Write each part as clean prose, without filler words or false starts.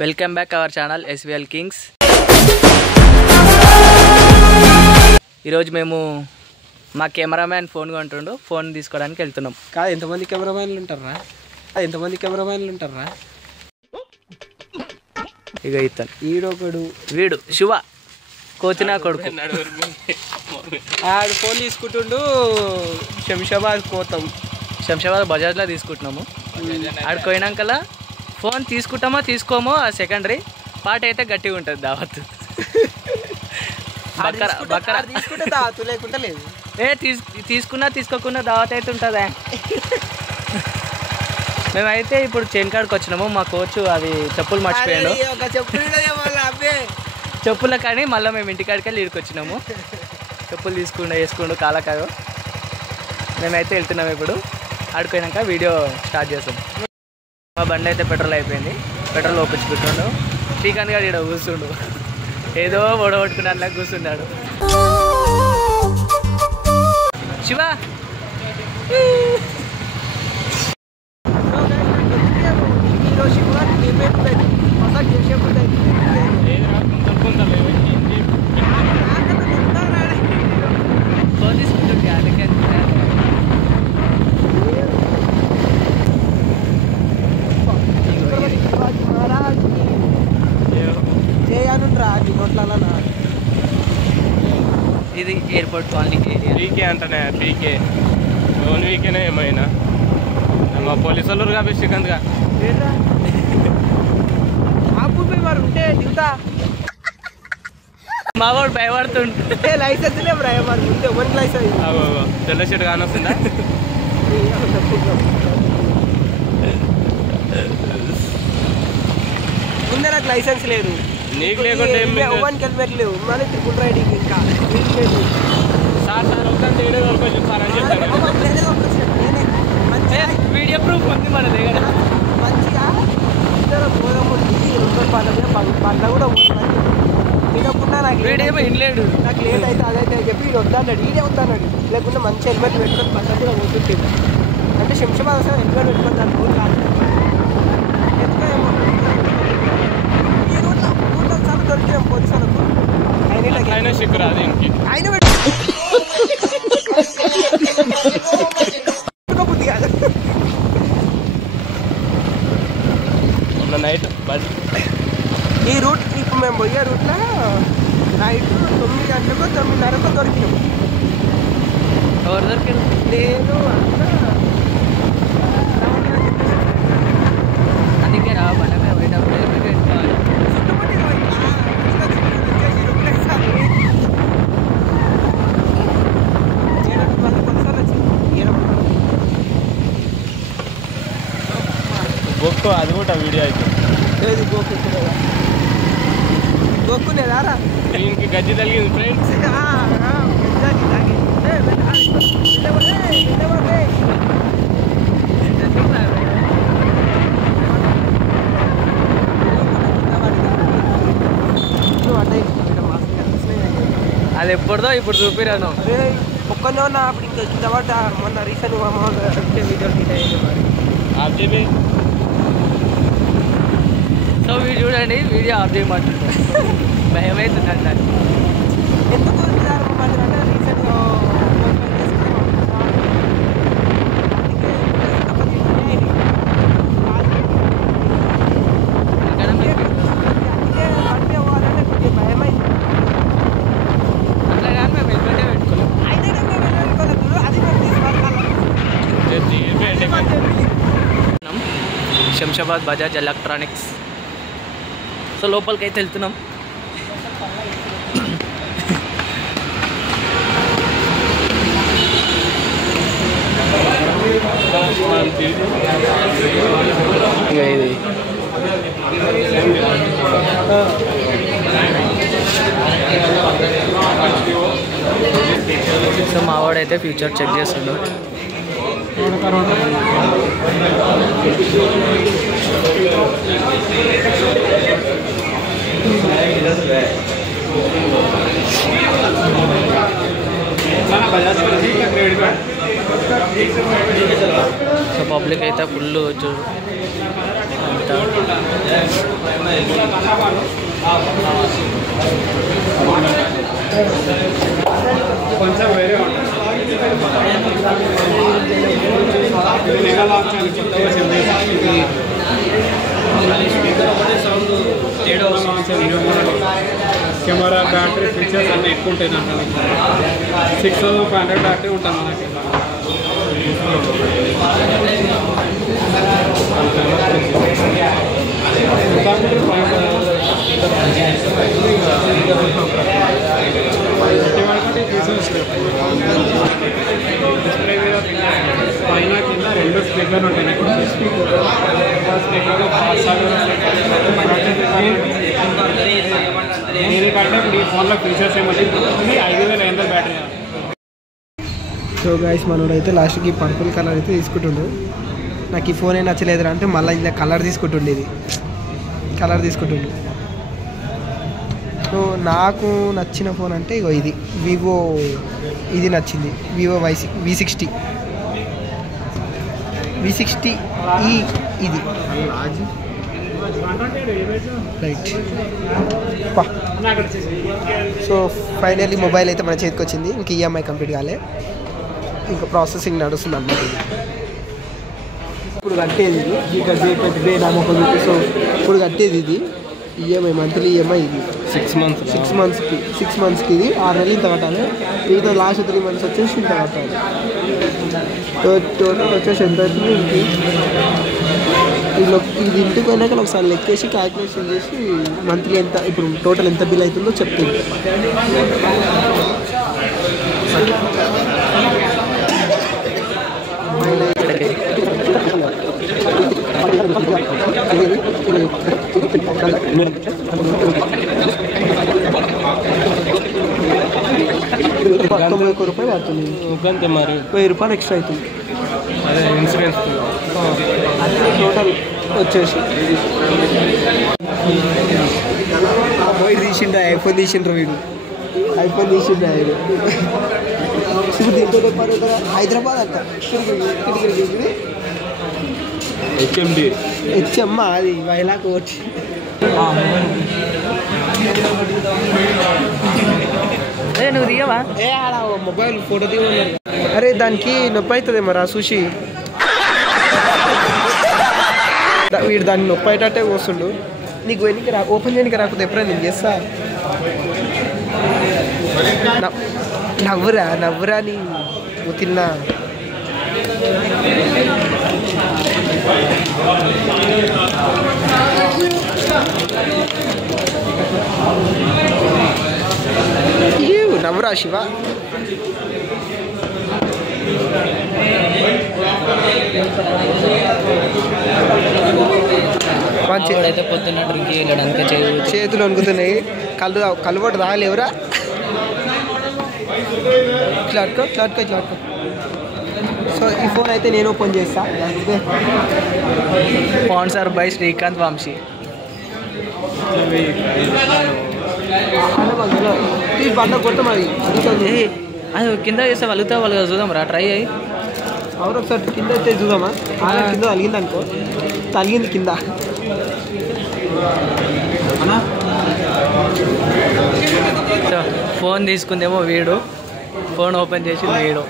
Welcome back our channel SVL Kings. ఈరోజు మేము మా కెమెరామ్యాన్ ఫోన్ కొంటుండు, ఫోన్ తీసుకోవడానికి వెళ్తున్నాం. కాదు ఎంతమంది కెమెరామ్యాన్లు ఉంటారా? ఇక ఇతను ఈడొకడు, వీడు శివ కోతినా కొడుకు. ఆడు ఫోన్ తీసుకుంటుండు. శంషాబాద్ పోతాం, శంషాబాద్ బజాజ్లో తీసుకుంటున్నాము. ఆడికి పోయినాకలా ఫోన్ తీసుకుంటామో తీసుకోమో ఆ సెకండరీ, పాట అయితే గట్టిగా ఉంటుంది. దావత్ తీసుకుంటే దావత్ లేకుండా లేదు. తీసుకున్నా తీసుకోకున్నా దావత్ అయితే ఉంటుందా. మేమైతే ఇప్పుడు చెన్కాడికి వచ్చినాము. మా కోచ్ అది చెప్పులు మర్చిపోయాడు. చెప్పుల కానీ మళ్ళీ మేము ఇంటికాడికి వెళ్ళి ఇక్కడికి వచ్చినాము. చెప్పులు వేసుకుంటూ కాలకాగో మేమైతే వెళ్తున్నాము. ఇప్పుడు ఆడుకోయినాక వీడియో స్టార్ట్ చేస్తాం. మా బండి అయితే పెట్రోల్ అయిపోయింది. పెట్రోల్ ఓపించి పెట్టాడు. శ్రీకాంత్ గారు ఇక్కడ కూర్చుండు, ఏదో ఓడగొట్టుకున్నాడులా కూర్చున్నాడు. శివ ఇది ఎయిర్పోర్ట్ కాలనీ ఏరియా. పీకే అంటనే పీకే ఓన్ వీకేనే ఏమైనా మా పోలీసు వాళ్ళు కాబట్టి శ్రీకాంత్గా వారు ఉంటే దిగుతా. మా వాడు భయపడుతుంటే లైసెన్స్ లేవు మరి ఉంటే ఎవరికి లైసెన్స్ తెల్ల షర్ట్ కానొస్తుందా? ముందే నాకు లైసెన్స్ లేదు. నీకు లేకుంటే ఓవన్కి హెల్మెట్ లేవు, మళ్ళీ ట్రిపుల్ రైడింగ్. ఇంకా సార్ అవుతాను కొంచెం సార్ అని చెప్పాను. వీడియో ప్రూఫ్ ఉంది మన దగ్గర. మంచిగా పోదాము, పంట కూడా తినకుండా నాకు వీడేమో ఇన్లేడు. నాకు లేట్ అయితే అదైతే చెప్పి వీడు వద్దన్నాడు. వీడే వద్దన్నాడు. లేకుండా మంచి హెల్మెట్ పెట్టుకొని పంట కూడా పోతుంది. అంటే శంషాబాద్ వస్తే హెల్మెట్ పెట్టుకొని దాని ఊరు కాదు. దొరికినాం పోలీసులకు. ఆయన శిక్కురాదు ఇంకి ఆయన బుద్ధి కాదు. నైట్ ఈ రూట్ ఇప్పుడు మేము పోయే రూట్లో నైట్ 9 గంటలకు 9:30కు దొరికినాము. ఎవరు దొరికారు? నేను అందుకే రా బండ మీద పోయేటప్పుడు పెట్టుకోవాలి. గొక్కు అది కూడా వీడియో అయితే లేదు. గొక్కునేదారా దీనికి గజ్జి తగిలింది ఫ్రెండ్స్. అది ఎప్పుడుదో ఇప్పుడు చూపిరాను. ఒక్కనే ఉన్నా అప్పుడు ఇంకా తర్వాత మొన్న రీసెంట్ వీడియో తీయలేదు. సో వీడు చూడండి, వీడియో ఆఫ్ చేయమంటుంటారు. భయం అవుతుందండి నాకు. ఎందుకు అంటే రీసెంట్గా భయమైంది. అట్లా కానీ మేము హెల్మెటే పెట్టుకోలేము. శంషాబాద్ బజాజ్ ఎలక్ట్రానిక్స్. సో లోపలికి అయితే వెళ్తున్నాం. ఇక ఇది సో మా వాడైతే ఫ్యూచర్ చెక్ చేస్తుండు. సో పబ్లిక్ అయితే ఫుల్ చూడు. చూపిస్తా. కొంచెం వేరే కెమెరా బ్యాటరీ ఫీచర్స్ అన్నీ ఎక్కువ ఉంటాయి దాంట్లో. 6500 బ్యాటరీ ఉంటుంది మనకి. డిస్ప్లే మీద పైన కింద 2 స్పీకర్లు ఉంటాయి. స్పీకర్లు దీనికంటే ఇప్పుడు ఈ ఫోన్లో ఫీచర్స్ ఏమంటే 5500 బ్యాటరీ. సో గైస్ మనోడైతే లాస్ట్కి పర్పుల్ కలర్ అయితే తీసుకుంటుండు. నాకు ఈ ఫోన్ ఏం నచ్చలేదురా అంటే మళ్ళీ ఇలా కలర్ తీసుకుంటుండేది, కలర్ తీసుకుంటుండు. సో నాకు నచ్చిన ఫోన్ అంటే ఇగో ఇది వివో, ఇది నచ్చింది. వివో V60 ఈ ఇది రైట్. సో ఫైనల్లీ మొబైల్ అయితే మన చేతికి వచ్చింది. ఇంక ఈఎంఐ కంప్లీట్ కాలే, ఇంకా ప్రాసెసింగ్ నడుస్తుంది అన్నమాట. ఇప్పుడు కట్టేది ఇది, ఇంకా బే నమ్మకం. సో ఇప్పుడు కట్టేది ఇది ఈఎంఐ, మంత్లీ ఈఎంఐ ఇది 6 మంత్స్కి ఇది 6 నెలలు ఇంత కట్టాలి. మిగతా లాస్ట్ 3 మంత్స్ వచ్చేసి ఇంత కట్టాలి. టోటల్ వచ్చేసి ఎంత అవుతుంది ఇంటి ఇది ఇంటికి పోయినాక ఒకసారి లెక్కేసి క్యాల్కులేషన్ చేసి మంత్లీ ఎంత ఇప్పుడు టోటల్ ఎంత బిల్ అవుతుందో చెప్తుంది. ₹91 పడుతుంది. మరి ₹1000 ఎక్స్ట్రా అవుతుంది. అదే ఇన్సూరెన్స్ అది టోటల్ వచ్చేసి తీసిండ్రు, ఐఫోన్ తీసిండ్రు. వీడు ఐఫోన్ తీసిండ్రు. ఇప్పుడు దీంతో హైదరాబాద్ అంట హెచ్ఎం అది వైలాక్ ఒకటి. నువ్వు దిగవా? ఆడ మొబైల్ ఫోటో దిగన్నారు. అరే దానికి నొప్పి అవుతుంది మరి చూసి. వీడు దాన్ని నొప్పి అయ్యేటట్టే వస్తుండు. నీకు వెనక్కి ఓపెన్ చేయడానికి రాకపోతే ఎప్పుడైనా నేను చేస్తా. నవ్వురా నీ తిన్నా. నవ్వురా శివ. అయితే పొద్దున్న డ్రింక్ చేయడానికి చేతులు వణుకుతున్నాయి. కళ్ళు కూడా రాలేవురా. ఇట్లా అట్టుకో. సో ఈ ఫోన్ అయితే నేను ఓపెన్ చేస్తా. Sponsor by Srikanth Vamsi. బండ కొట్ట మరి అది కింద చేస్తే వలుగుతా చూద్దాం రా, ట్రై అయ్యి. అవును ఒకసారి కింద అయితే చూద్దామా? కింద తలిగింది అనుకో, తలిగింది కింద. ఫోన్ తీసుకుందేమో వీడు, ఫోన్ ఓపెన్ చేసి వీడు.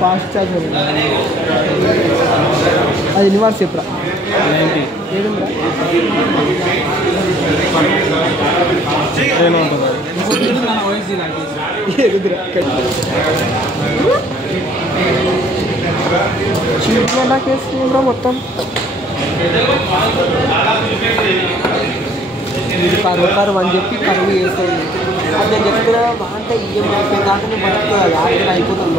ఫాస్ట్ ఛార్జ్ అది నివాస్ చెప్పరా ఏడుందిరా? చీప్లో నాకేస్తుందా మొత్తం. కరువు అని చెప్పి కరువు చేస్తుంది. అది నేను చెప్తున్నా అంటే ఈఎంఐ అయిపోయిన దాకా నేను బతుకుతుంది. ఆడికి అయిపోతుంది.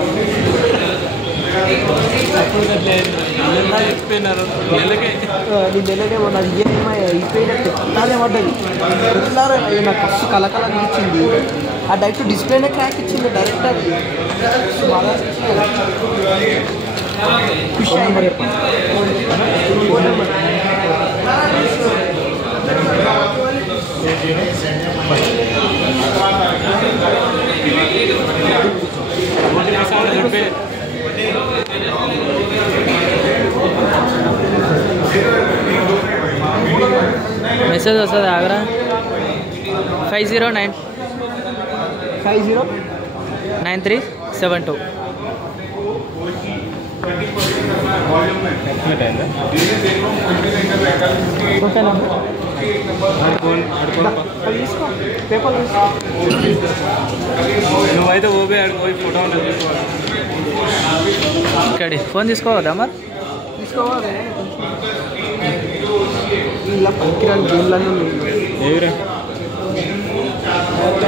నేను నెలకేమో నాకు ఈఎంఐ అయిపోయినట్టు ఎట్లానే పడ్డది. ఎట్లారా నాకు ఫస్ట్ కలకల ఇచ్చింది. ఆ డైరెక్ట్ డిస్ప్లేనే క్రాక్ ఇచ్చింది డైరెక్ట్. అది బాగా ఖుషి అయింది. ఫోన్ నెంబర్ మెసేజ్ వస్తుంది ఆగరా 509 9372 నువ్వైతే ఓబే ఆడిపోయి ఫోటో ఇక్కడ ఫోన్ తీసుకోవద్దా మరి తీసుకోవాలి ఇలా పనికిరాని గేమ్లన్నీ ఏవిరా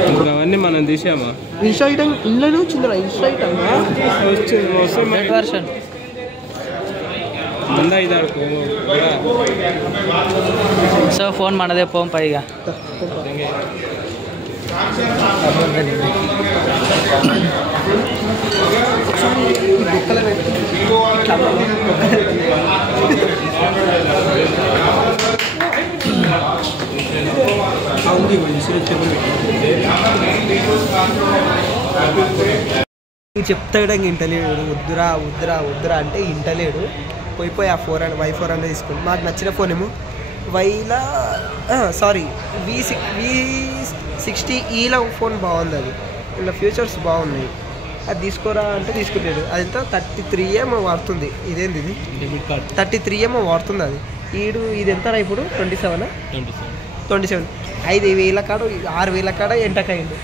ఇప్పుడు అవన్నీ మనం తీసామా ఇన్స్టా ఐటమ్ ఇంట్లోనే వచ్చిందిరా ఇన్స్టా ఐటమ్ రెడ్ వర్షన్ ముందా ఇది ఆడుకో సో ఫోన్ మనదే పోం పైగా చెప్తాడు ఇంటలేడు వద్దురా వద్దురా వద్దురా అంటే ఇంటలేడు పోయి ఆ 400 Y400 తీసుకుంది మాకు నచ్చిన ఫోన్ ఏమో వైలా సారీ V60Eలో ఫోన్ బాగుంది అది ఇలా ఫ్యూచర్స్ బాగున్నాయి అది తీసుకోరా అంటే తీసుకుంటాడు అది ఎంత 33 ఏమో వాడుతుంది ఇదేంది ఇది డెబిట్ కార్డ్ 33 ఏమో వాడుతుంది అది ఇది ఎంతరా ఇప్పుడు 27 5,000 కాడ 6,000 కాడ ఎంటకైండు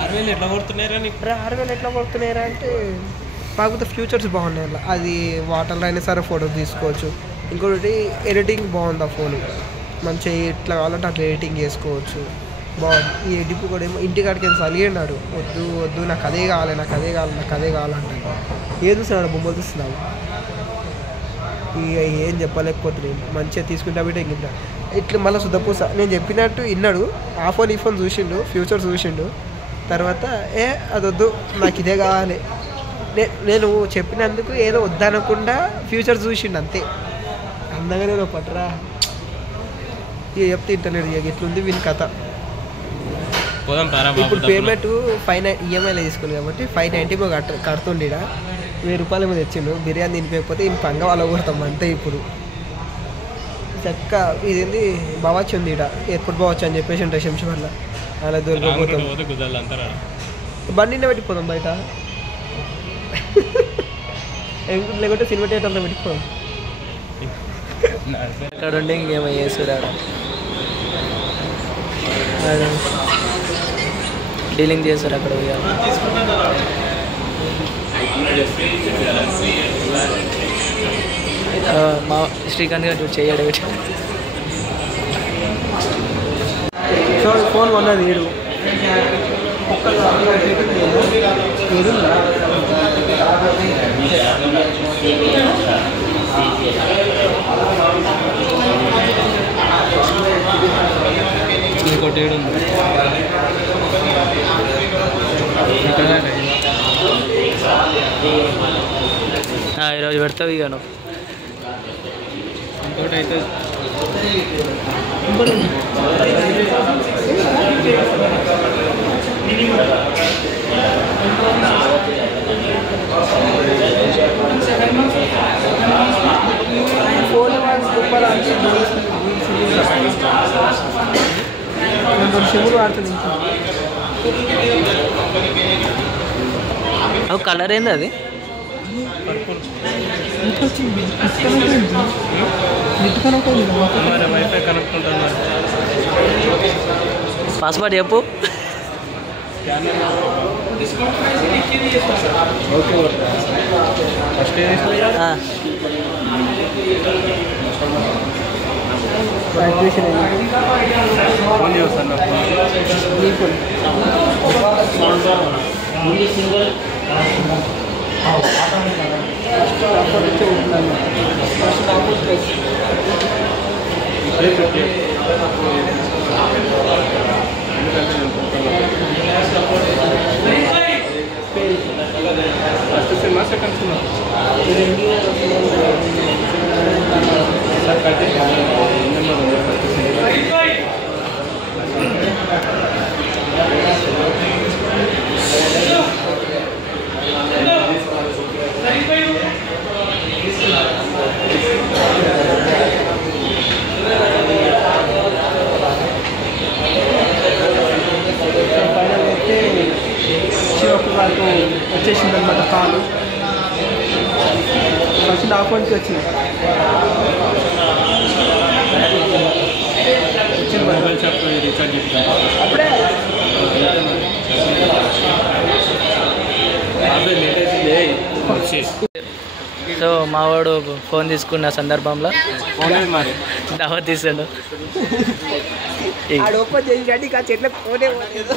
6,000 ఎట్లా కొడుతున్నారా 6,000 ఎట్లా కొడుతున్నారా అంటే కాకపోతే ఫ్యూచర్స్ బాగున్నాయి అలా అది వాటర్లో అయినా సరే ఫోటో తీసుకోవచ్చు ఇంకొకటి ఎడిటింగ్ బాగుంది ఆ ఫోన్ మంచిగా ఎట్లా కావాలంటే అట్లా ఎడిటింగ్ చేసుకోవచ్చు బాగుంది ఈ ఎడిపు కూడా ఏమో ఇంటికాడికి వెళ్ళి అలిగినాడు వద్దు వద్దు నాకు అదే కావాలి నాకు అదే కావాలంటాను ఏం చూస్తున్నాడు బొమ్మలు చూస్తున్నావు ఇక ఏం చెప్పలేకపోతున్నాను మంచిగా తీసుకుంటా బిడ్డ ఇంత ఇట్లా మళ్ళీ శుద్ధపూస నేను చెప్పినట్టు విన్నాడు ఆ ఫోన్ ఈ ఫోన్ చూసిండు ఫ్యూచర్స్ చూసిండు తర్వాత అది వద్దు నాకు ఇదే కావాలి నేను చెప్పినందుకు ఏదో వద్దనకుండా ఫ్యూచర్స్ చూసిండు అంతే అందంగా నేను పట్టరా ఇక చెప్తే ఇంటలేడు ఇక ఇట్లుంది వీని కథ ఇప్పుడు పేమెంట్ 590 ఈఎంఐలో తీసుకుంది కాబట్టి 590 కడుతుండే 1,000 రూపాయల మీద తెచ్చిండు బిర్యానీ తినిపోకపోతే ఇంక పంగ వాళ్ళ కొడతాం అంతే ఇప్పుడు చక్క ఇదేంది బావచ్చు ఉంది ఇక్కడ ఎయిర్పోర్ట్ బావచ్చు అని చెప్పేసి ఉంటాయి శంషాబాద్ వల్ల అలా దొరికిపోతాం బండి పెట్టిపోదాం బయట లేకుంటే సినిమా థియేటర్లో పెట్టిపోదాం ఇక్కడ ఉండి ఇంకేమో చేస్తురాడు డీలింగ్ చేస్తారు అక్కడ మా శ్రీకాంత్ గారు చేయడు సో ఫోన్ కొన్నది ఏడు ఇంకోటి ఏడు ఉంది ఈరోజు పెడతావు ఇక నువ్వు ఇంకోటి అయితే ఫోన్ సిమ్లు వాడుతుంది అవి కలర్ ఏంది అది వైఫై కనెక్ట్ ఉంటుంది పాస్వర్డ్ చెప్పు ఓకే ఫస్ట్ ఫోన్ చేస్తాను ఫస్ట్ సినిమా సెకండ్ సినిమా వరకు వచ్చేసింది అనమాట కాలు. ఫస్ట్ నా ఫోన్కి వచ్చింది. అప్పుడే సో మావాడు ఫోన్ తీసుకున్న సందర్భంలో దావత్ తీసాడు. ఆడ ఓపెన్ చేసి కానీ ఇంకా చెట్ల ఫోనే పోలేదు.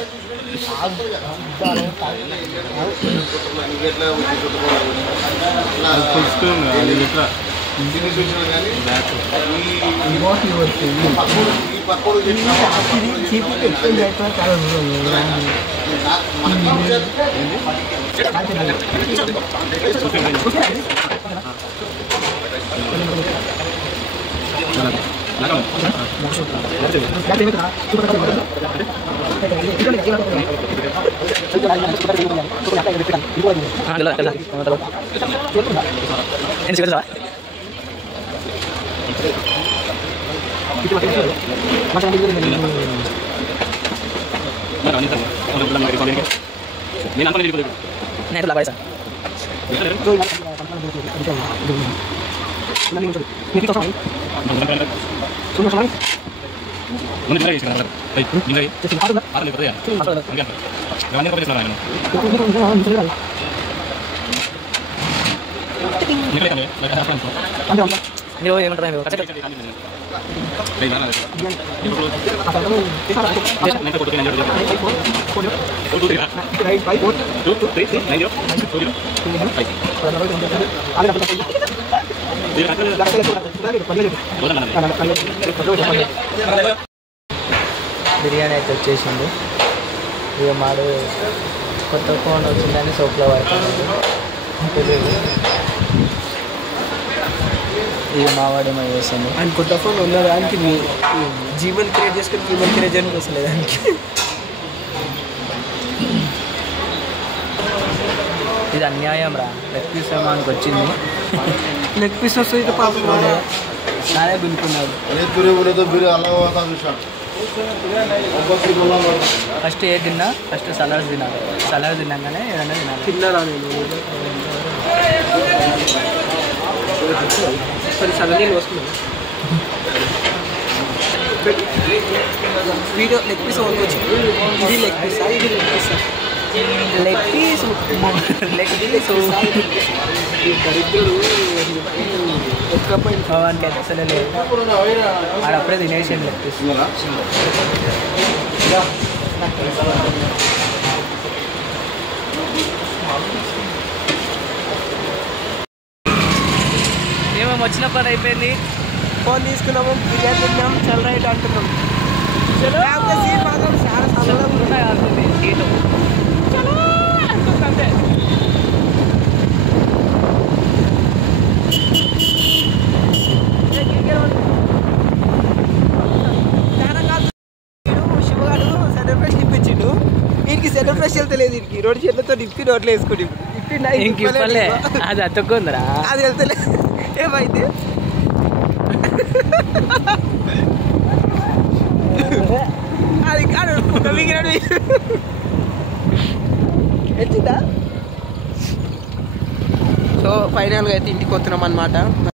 బిర్యానీ అయితే వచ్చేసింది. ఇక మాడు కొత్త ఫోన్ వచ్చిందని సోప్లో పడుతున్నాడు తెలియదు. ఇక మావాడేమో చేసింది. ఆయన కొత్త ఫోన్ ఉన్న దానికి జీవన్ క్రియేట్ చేసుకుని హ్యూమన్ క్రియేట్ చేయడానికి వస్తలేదు దానికి. ఇది అన్యాయం రా. లెగ్ పీస్ మనకు వచ్చింది. లెగ్ పీస్ వస్తుంది పాపం నానే గుంటున్నాడు. ఫస్ట్ ఏ తిన్నా ఫస్ట్ సలాడ్స్ తినాలి. సలాడ్ తిన్నాగానే ఏదైనా తినాలి. తిన్నారా నేను సరే సడన్గా వస్తున్నాను. వీడియో లెగ్ పీస్ వండుకోవచ్చు. ఇది లెగ్ పీస్ ఇది leg piece leg piece leg piece దరిద్రుడు ఎక్కపోయింది. వానికి అసలు లేదు. ఆడప్పుడే తినేసాను లెగ్ పీస్. ఏమో వచ్చిన పని అయిపోయింది. ఫోన్ తీసుకున్నాము, బిర్యానీ తిన్నాం, చల్ రైట్ అంటున్నాం. సీట్ మాత్రం చాలా సరళంగా అవుతుంది సీటు. అంతే. శివగాడు సెలబ్రేషన్ ఇప్పించిండు. వీడికి సెలబ్రేషన్ తెలియదు. వీడికి 2 చేతులతో నిప్పి నోట్లు వేసుకుని ఇంక ఇవ్వలే. అది అతుక్కుందిరా. అది వెళ్తలే. ఏమైంది అది కాదు వచ్చిందా. సో ఫైనల్గా అయితే ఇంటికి వస్తున్నాం అన్నమాట.